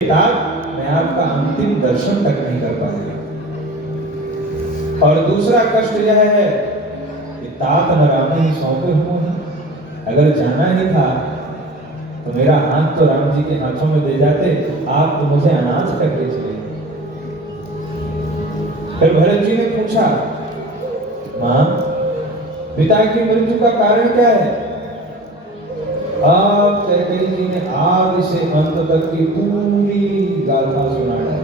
पिता मैं आपका अंतिम दर्शन तक नहीं कर पाएगा। और दूसरा कष्ट यह है कि तात न ही सौंपे हुए हैं। अगर जाना ही था तो मेरा हाथ तो राम जी के हाथों में दे जाते, आप तो मुझे अनाथ करके चले। फिर भरत जी ने पूछा, मां पिता की मृत्यु का कारण क्या है? अब कैकेयी जी ने आदि से अंत तक की पूरी गाथा सुनाई।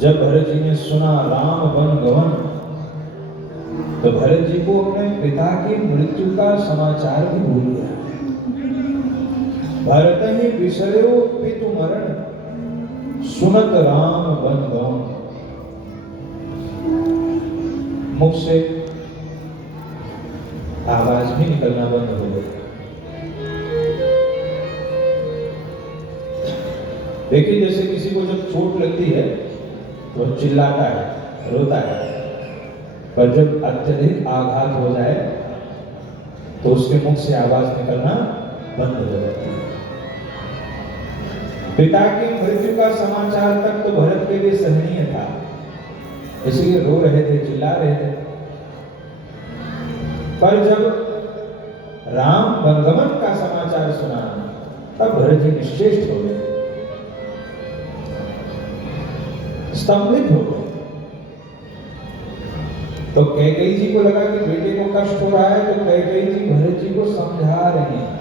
जब भरत जी ने सुना राम वन गवन, तो भरत जी को अपने पिता की मृत्यु का समाचार भी भूल गया। भरत ही बिसर्यो पितु मरण, सुनत राम वन गवन। मुख से आवाज भी निकलना बंद हो गई। देखिए, जैसे किसी को जब चोट लगती है तो चिल्लाता है, रोता है, पर जब अत्यधिक आघात हो जाए तो उसके मुख से आवाज निकलना बंद हो जाती है। पिता की मृत्यु का समाचार तक तो भरत के लिए सहनीय था, इसलिए रो रहे थे, चिल्ला रहे थे। पर जब राम वनगमन का समाचार सुना तब भरत जी निश्चेष्ट हो गए, स्तंभित हो गए। तो कैकेयी जी को लगा कि बेटे को कष्ट हो रहा है, तो कैकेयी जी भरत जी को समझा रहे हैं।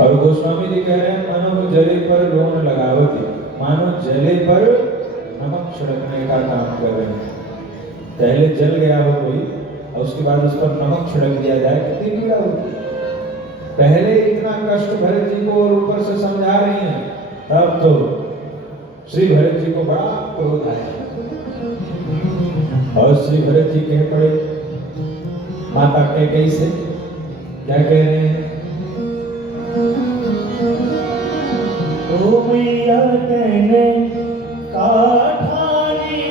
और गोस्वामी जी कह रहे हैं, मानो जले पर लोन लगावती, मानो जले पर नमक छिड़कने का काम कर रहे हैं। पहले जल गया हो कोई और उसके बाद उस पर नमक छिड़क दिया जाए, कितनी पीड़ा होती है। पहले इतना कष्ट भरत जी को और ऊपर से समझा रही हैं, तब तो श्री भरत जी को बड़ा क्रोध आया और श्री भरत जी कह पड़े माता कैकेयी से, क्या कह रहे हैं? ओ मैया कहने काठानी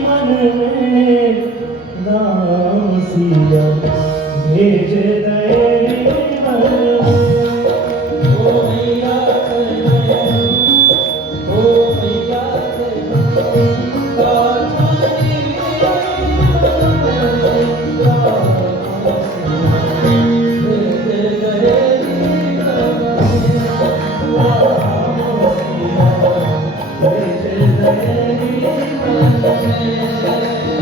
मन में राम सिया भेज गए मन में। ओ मैया कहने, ओ मैया कहने काठानी मन में राम सिया भेज गए मन में।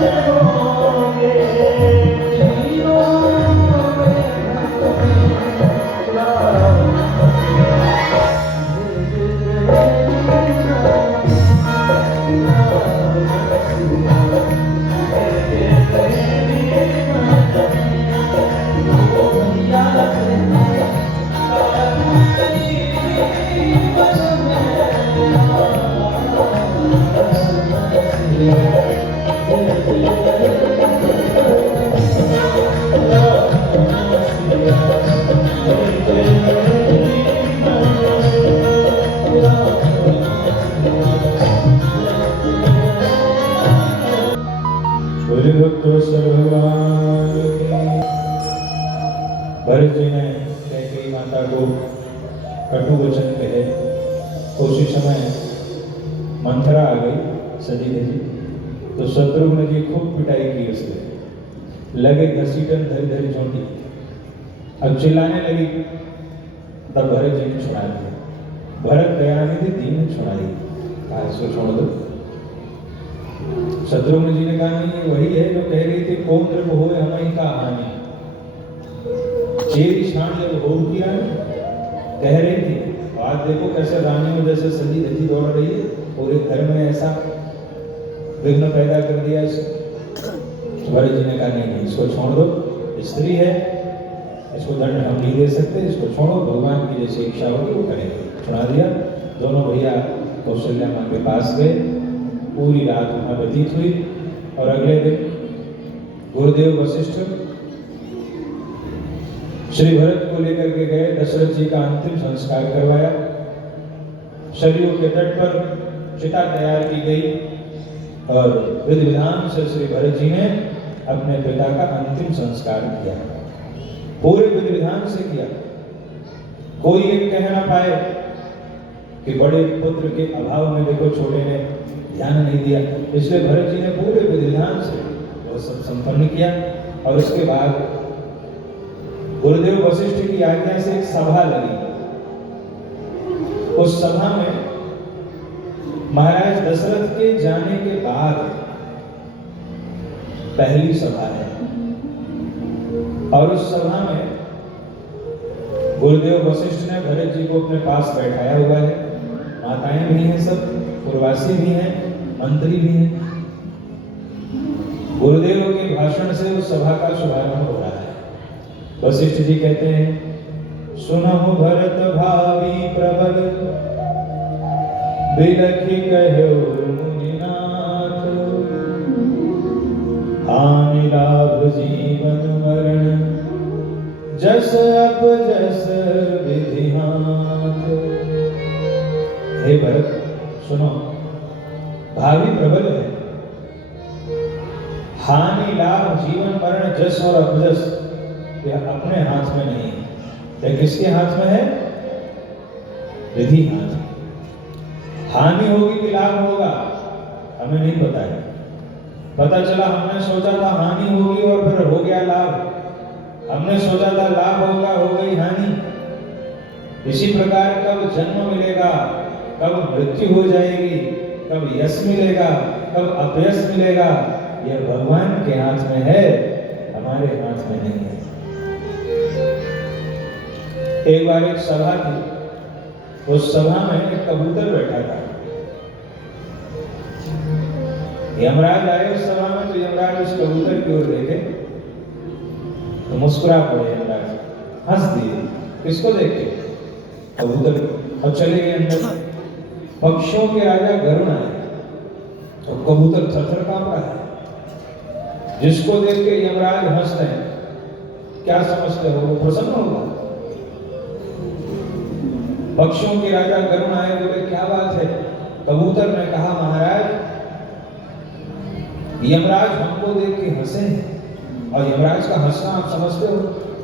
होंगे बोले भक्तों भगवान की। भरत जी ने कैकेयी माता को कटु वचन कहे। उसी समय मंथरा आ गई सजी धजी, तो शत्रुघ्न जी खूब पिटाई की उसने, लगे घसीटन धरी धरी चोटी। अब चिल्लाने लगी, तब भरत जी ने छुड़ा दिया। भरत दयानिधि दीन छुड़ाई, कहा इसको छोड़ दो। शत्रुघ्न जी ने कहा नहीं, वही है जो कह रही थी कौन द्रव हो हमारी का हानि। चेरी शान जब हो की रानी कह रही थी, आज देखो कैसे रानियों जैसे सजी धजी दौड़ रही है, और एक घर में ऐसा विघ्न पैदा कर दिया इसे। भरत जी ने कहा नहीं, इसको छोड़ दो, स्त्री है, इसको दंड हम नहीं दे सकते, इसको छोड़ो, भगवान की जैसी इच्छा होगी वो करेंगे। छुड़ा दिया। दोनों भैया कौशल्या माँ के पास गए, पूरी रात वहां व्यतीत हुई। और अगले दिन गुरुदेव वशिष्ठ श्री भरत को लेकर के गए, दशरथ जी का अंतिम संस्कार करवाया। सरयू के तट पर चिता तैयार की गई और विधि विधान से श्री भरत जी ने अपने पिता का अंतिम संस्कार किया, पूरे विधि विधान से किया। कोई एक कह ना पाए कि बड़े पुत्र के अभाव में देखो छोटे ने ध्यान नहीं दिया। इसलिए भरत जी ने पूरे विधि विधान से वह सब संपन्न किया। और उसके बाद गुरुदेव वशिष्ठ की आज्ञा से एक सभा लगी। उस सभा में महाराज दशरथ के जाने के बाद पहली सभा है। और उस सभा में गुरुदेव वशिष्ठ ने भरत जी को अपने पास बैठाया हुआ है। माताएं भी हैं, सब पूर्वासी भी हैं, मंत्री भी हैं। गुरुदेव के भाषण से उस सभा का शुभारंभ हो रहा है। वशिष्ठ जी कहते हैं, सुनहु भरत भावी प्रबल, बिलखि कहो मुनिनाथ, हानि लाभ जीवन मरण, जस अपजस विधिहात। हे भरत सुनो, भावी प्रबल है, हानि लाभ जीवन मरण जस और अपजस यह अपने हाथ में नहीं है। यह किसके हाथ में है? विधि हाथ में। हानि होगी कि लाभ होगा हमें नहीं पता है। पता चला हमने सोचा था हानि होगी और फिर हो गया लाभ। हमने सोचा था लाभ होगा, हो गई हानि। इसी प्रकार कब जन्म मिलेगा, कब मृत्यु हो जाएगी, कब यश मिलेगा, कब अपयश मिलेगा, यह भगवान के हाथ में है, हमारे हाथ में नहीं है। एक बार एक सभा थी, उस सभा में एक कबूतर बैठा था। यमराज आए उस सभा में, तो यमराज उस कबूतर की ओर देखे तो मुस्कुरा पड़े। यमराज हंस दिए, किसको देख के? कबूतर। अब चले गए अंदर। पक्षियों के राजा गरुड़ आए तो कबूतर थरथर कांप रहा है। जिसको देख के यमराज हंस रहे हैं, क्या समझते हो? वो प्रसन्न होगा? पक्षियों के राजा गरुड़ आए, बोले क्या बात है? कबूतर ने कहा, महाराज यमराज हमको देख के हंसे हैं और यमराज का हंसना आप समझते हो,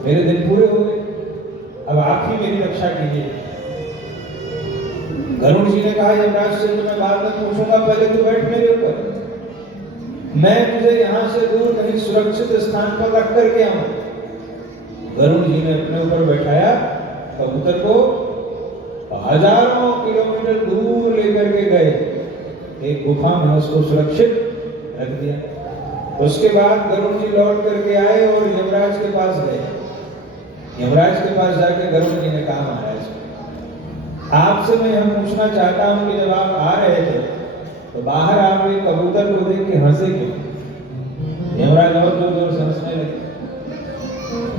मेरे दिन पूरे हो गए, अब आप ही मेरी रक्षा कीजिए। गरुड़ जी ने कहा, यमराज से तो मैं बात नहीं पूछूंगा, पहले तू बैठ मेरे ऊपर, मैं तुझे यहां से दूर कहीं सुरक्षित स्थान पर रख करके आऊं। गरुड़ जी ने अपने ऊपर बैठाया कबूतर को, हजारों किलोमीटर दूर लेकर के गए, एक गुफा में उसको सुरक्षित रख दिया। उसके बाद गरुड़ जी लौट करके आए और यमराज के पास गए। यमराज के पास जाके गरुड़ जी ने कहा, महाराज आपसे मैं यह पूछना चाहता हूं कि जब आप आ रहे थे तो बाहर आप एक कबूतर को देख के हंसे क्यों? यमराज और जोर जोर से हंसने लगे।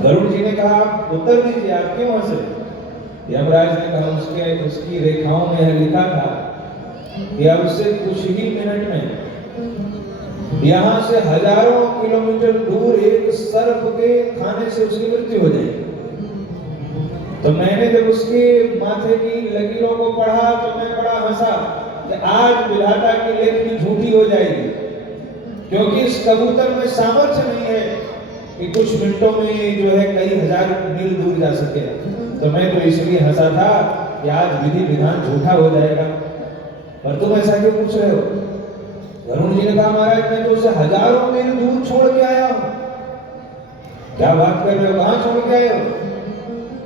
गरुड़ जी ने कहा, आप उत्तर दीजिए, आप क्यों हंसे? यमराज ने कहा, उसकी रेखाओं में यह लिखा था कि अब से कुछ ही मिनट में यहाँ से हजारों किलोमीटर दूर एक सर्प के खाने से उसकी मृत्यु हो जाएगी। तो मैंने जब उसके माथे की लकीरों को पढ़ा तो मैं बड़ा हंसा कि आज विधाता की लेखनी झूठी हो जाएगी, क्योंकि इस कबूतर में सामर्थ्य नहीं है कि कुछ मिनटों में जो है कई हजार मील दूर जा सके। तो मैं तो इसलिए हंसा था कि आज विधि विधान झूठा हो जाएगा। पर तुम ऐसा क्यों पूछ रहे हो? गरुड़ जी ने कहा, महाराज मैं तो उसे हजारों मील दूर छोड़ के आया हूं। क्या बात कर रहे हो? कहां छोड़ के आए हो?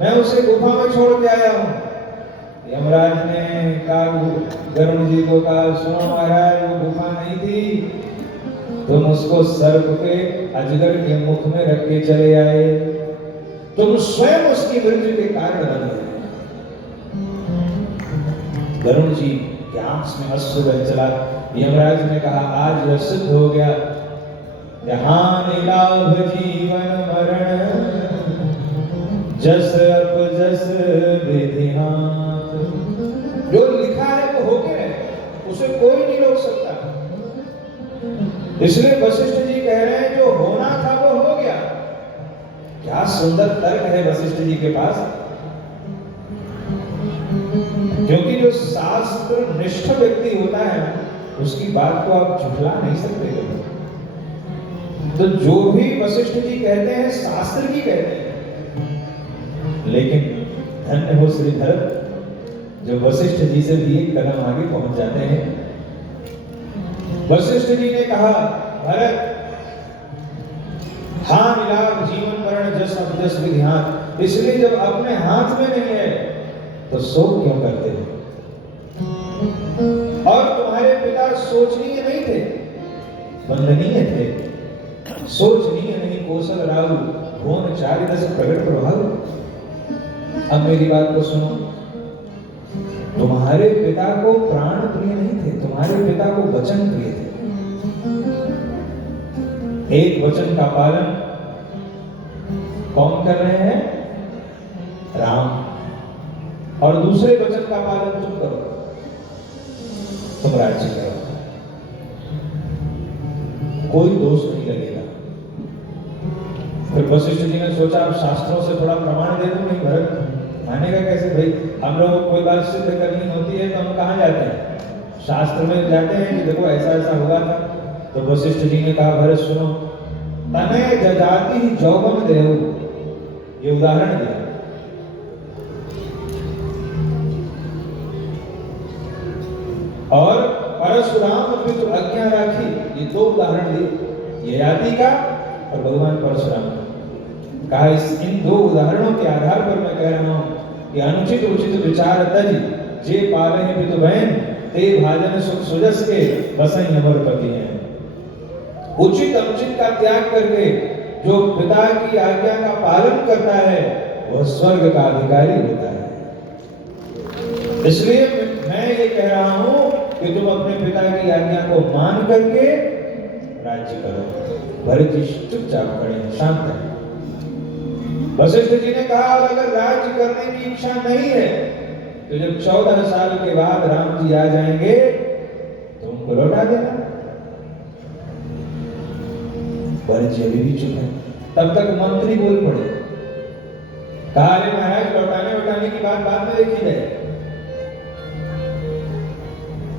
मैं उसे गुफा में छोड़ के आया हूं। यमराज ने कहा, गरुड़ जी को कहा, सुनो महाराज, वो गुफा नहीं थी, तुम उसको सर्प के अजगर के मुख में रख के चले आए। तुम स्वयं उसकी मृत्यु के कारण बन गए। गरुड़ जी की आंख में अश्रु बह चला। यमराज ने कहा, आज यह सिद्ध हो गया, हानि लाभ जीवन मरण, जस अप जस विधिनाथ। जो लिखा है वो हो गया है, उसे कोई नहीं रोक सकता। इसलिए वशिष्ठ जी कह रहे हैं, जो होना था वो हो गया। क्या सुंदर तर्क है वशिष्ठ जी के पास, क्योंकि जो शास्त्र निष्ठ व्यक्ति होता है उसकी बात को आप झुठला नहीं सकते। तो जो भी वशिष्ठ जी कहते हैं शास्त्र की कहते हैं। लेकिन धन्य हो श्री भरत, जो वशिष्ठ जी से भी एक कदम आगे पहुंच जाते हैं। वशिष्ठ जी ने कहा, भरत हाँ मिला जीवन मरण जस अब जस विधिनाथ। इसलिए जब अपने हाथ में नहीं है तो शोक क्यों करते हो? और तुम्हारे पिता सोचनीय नहीं थे, वंदनीय थे। सोचनीय नहीं कौशल राहु, भुवन चारिदश प्रगट प्रभाव। अब मेरी बात को सुनो, तुम्हारे पिता को प्राण प्रिय नहीं थे, तुम्हारे पिता को वचन प्रिय थे। एक वचन का पालन कौन कर रहे हैं? राम। और दूसरे वचन का पालन तुम करो, तुम राज्य करो, कोई दोष नहीं लगेगा। फिर वशिष्ठ जी ने सोचा, अब शास्त्रों से थोड़ा प्रमाण दे दूं। नहीं भरत मानेगा कैसे भाई? हम लोगों को कोई बात सिद्ध करनी होती है तो हम कहाँ जाते हैं? शास्त्र में जाते हैं कि देखो ऐसा ऐसा हुआ था। तो वशिष्ठ जी ने कहा, भरत सुनो, तने जजाति जौवन देहु, ये उदाहरण दिया। और परशुराम पितु आज्ञा राखी, ये दो उदाहरण दिए, ययाति का और भगवान परशुराम का। कहा इन दो उदाहरणों के आधार पर मैं कह रहा हूं कि अनुचित उचित विचार तज, जे पाले हैं पितु बहन, ते भाजन सुख सुजस के बसई अमरपति हैं। उचित अनुचित का त्याग करके जो पिता की आज्ञा का पालन करता है वह स्वर्ग का अधिकारी होता है। इसलिए मैं ये कह रहा हूं कि तुम अपने पिता की आज्ञा को मान करके राज्य करो। भरत जी चुपचाप खड़े हैं, शांत हैं। वशिष्ठ जी ने कहा, अगर राज्य करने की इच्छा नहीं है तो जब 14 साल के बाद राम जी आ जाएंगे तो उनको लौटा देना। भरत जी अभी भी चुप है। तब तक मंत्री बोल पड़े, कहा, अरे महाराज लौटाने की बात बाद में देखी जाए।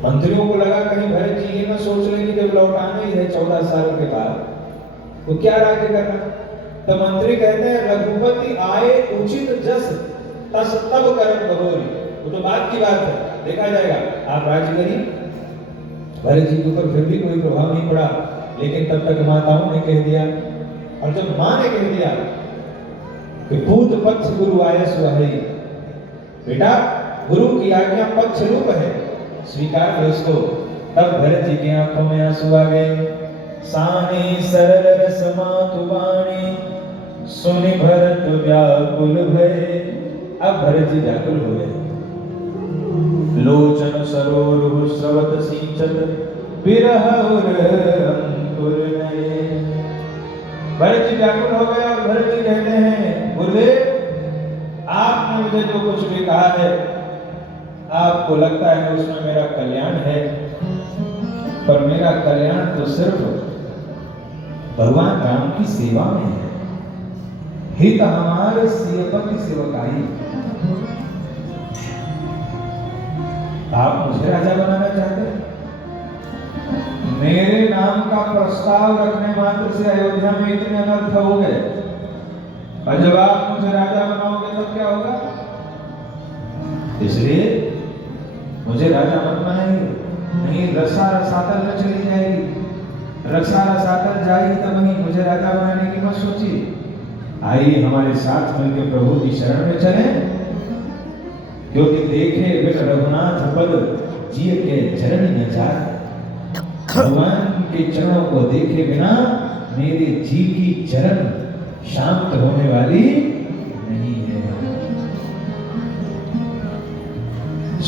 मंत्रियों को लगा कहीं भरत जी ये मत सोच लें कि जब लौटाना ही है 14 साल के बाद तो क्या राज्य करना। तो मंत्री कहते हैं, रघुपति आए उचित जस तस तब करम बहोरी। वो तो बात की बात है, देखा जाएगा, आप राज्य करिए। भरत जी के ऊपर फिर भी कोई प्रभाव नहीं पड़ा, लेकिन तब तक माताओं ने कह दिया, और जब मां ने कह दिया कि पूत पक्ष गुरु आयस वही, बेटा गुरु की आज्ञा पक्ष रूप है, स्वीकार करो इसको। तब भरत जी की आंखों में आंसू आ गए। सानी सरल रस मातु वाणी सुनि भरत व्याकुल भये। अब भरत जी व्याकुल हो गए। लोचन सरोरुह स्रवत सिंचत विरह उर अंकुर नये। भरत जी व्याकुल हो गए और भरत जी कहते हैं, गुरुदेव आपने मुझे जो कुछ भी कहा है, आपको लगता है उसमें मेरा कल्याण है, पर मेरा कल्याण तो सिर्फ भगवान राम की सेवा में है। हित हमारे सेवक सेवकाई। आप मुझे राजा बनाना चाहते हैं? मेरे नाम का प्रस्ताव रखने मात्र से अयोध्या में इतने अनर्थ हो गए, और जब आप मुझे राजा बनाओगे तब क्या होगा? इसलिए मुझे राजा मत बनाइए, नहीं रसा रसातल में चली जाएगी, रसा रसातल जाएगी तब नहीं, मुझे राजा बनाने की मत सोचिए। आइए हमारे साथ मिलकर प्रभु की शरण में चले, क्योंकि देखे बिन रघुनाथ पद जिय के चरण न जाए। भगवान के चरणों को देखे बिना मेरे जी की चरण शांत होने वाली नहीं है।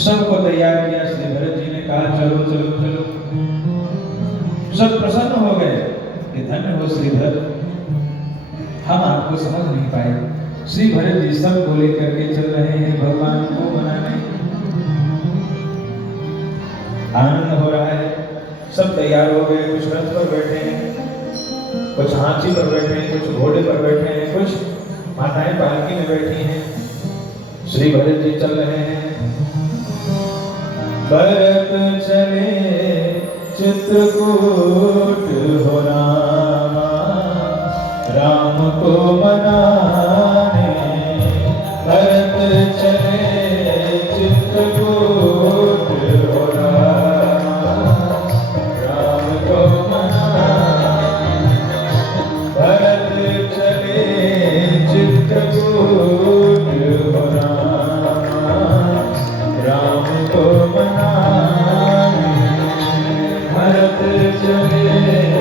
सबको तैयार किया। श्री भरत जी ने कहा चलो चलो चलो। सब प्रसन्न हो गए कि धन्य हो श्री भरत, हम आपको समझ नहीं पाए। श्री भरत जी सब को लेकर के चल रहे हैं भगवान को मनाने। आनंद हो रहा है, सब तैयार हो गए। कुछ रथ पर बैठे हैं, कुछ हाथी पर बैठे हैं, कुछ घोड़े पर बैठे हैं, कुछ माताएं पालकी में बैठी हैं। श्री भरत जी चल रहे हैं। भरत चले चित्रकूट हो रामा, राम को मनाने। भरत चले चित्रकूट हो रामा, राम को मनाने। भरत चले चित्रकूट हो रामा, राम को मनाने। भरत चले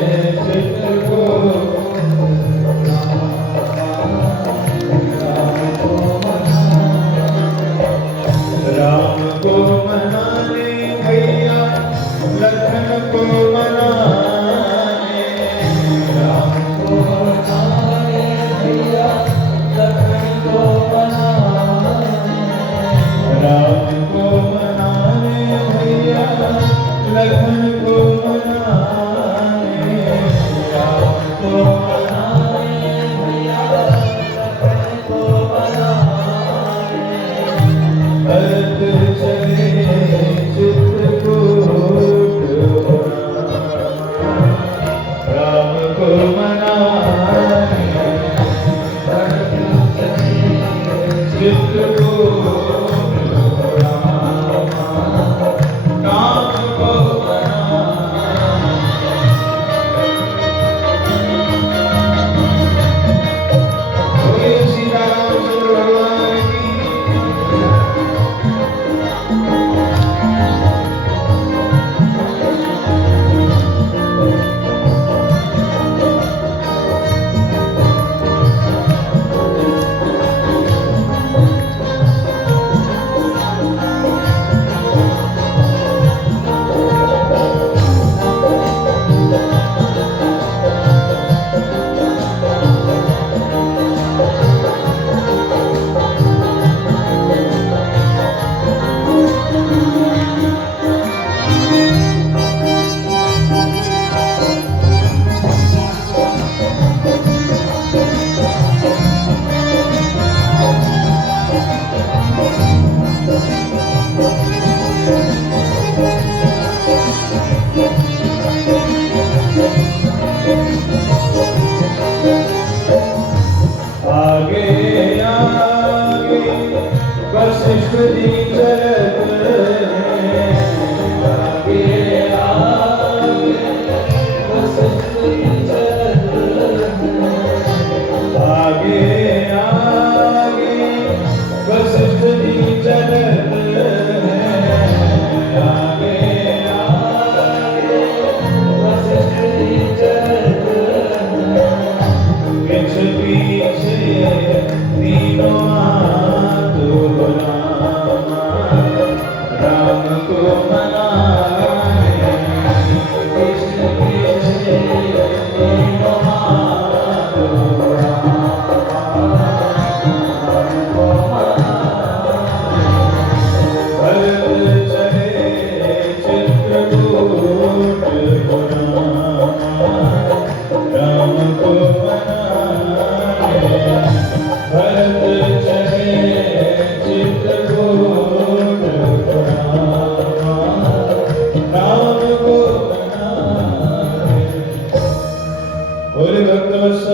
बोले भक्तवत्सल